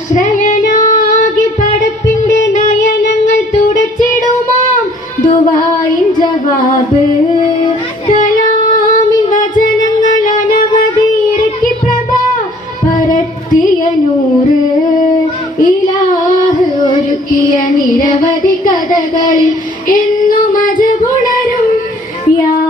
നിരാശ്രയനാകി പടപ്പിന്റെ നയനങ്ങൾ തുടച്ചിടുമാം. ദുവായിൻ ജവാബ്. Calamine വചനങ്ങൾ അനവധി ഇറക്കി പ്രഭ. പരത്തിയ നൂറ്. ഇലാഹ് ഒരുക്കിയ നിരവധി കഥകളിൽ എന്നും അജപുണരും യാ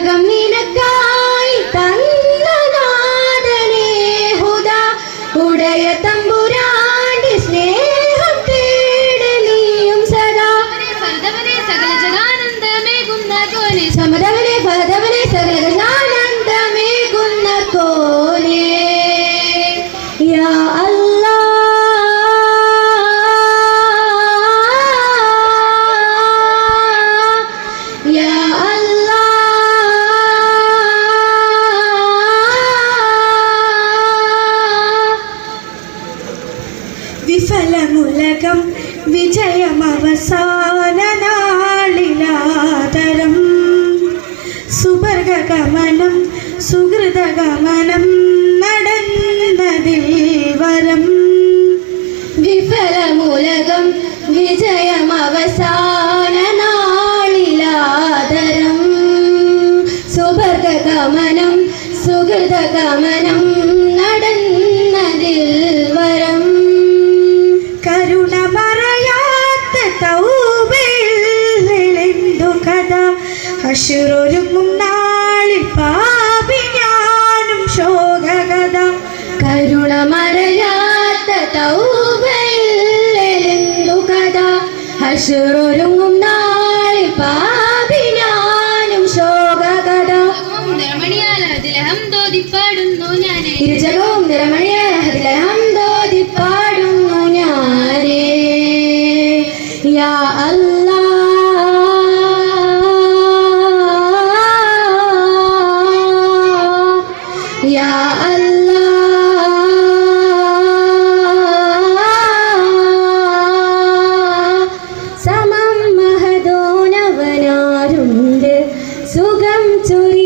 ഉലകം നിനക്കായി തന്ന നാഥനേ ഹുദ. ഉടയ തമ്പുരാന്റെ സ്നേഹം തേടലിയും സദാ. സകല ജഗാനന്ദമേകുന്ന കോനെ സമതവനെ വിഫലമുലകം വിജയം അവസാന നാളിലാതരം സുവർഗമനം സുഹൃതഗമനം നടന്നതിൽ വരം വിഫലമുലകം വിജയം അവസാന നാളിലാദരം സുഭർഗമനം സുഹൃതഗമനം അശുരൊരുങ്ങും നാളിൽ പാപി ഞാനും ശോകകഥ കരുണ മറയാത്ത തൗബെന്തു കഥ അശുറൊരുങ്ങും നാളിൽ പാപിനാനും ശോകകഥ നിറമണിയാൽ അതിലഹം തോതിപ്പാടുന്നു ഞാനേ ഇരുജകവും നിറമണിയാഹം തോതി പാടുന്നു ഞാനേ. യാ അല്ലാ Do you?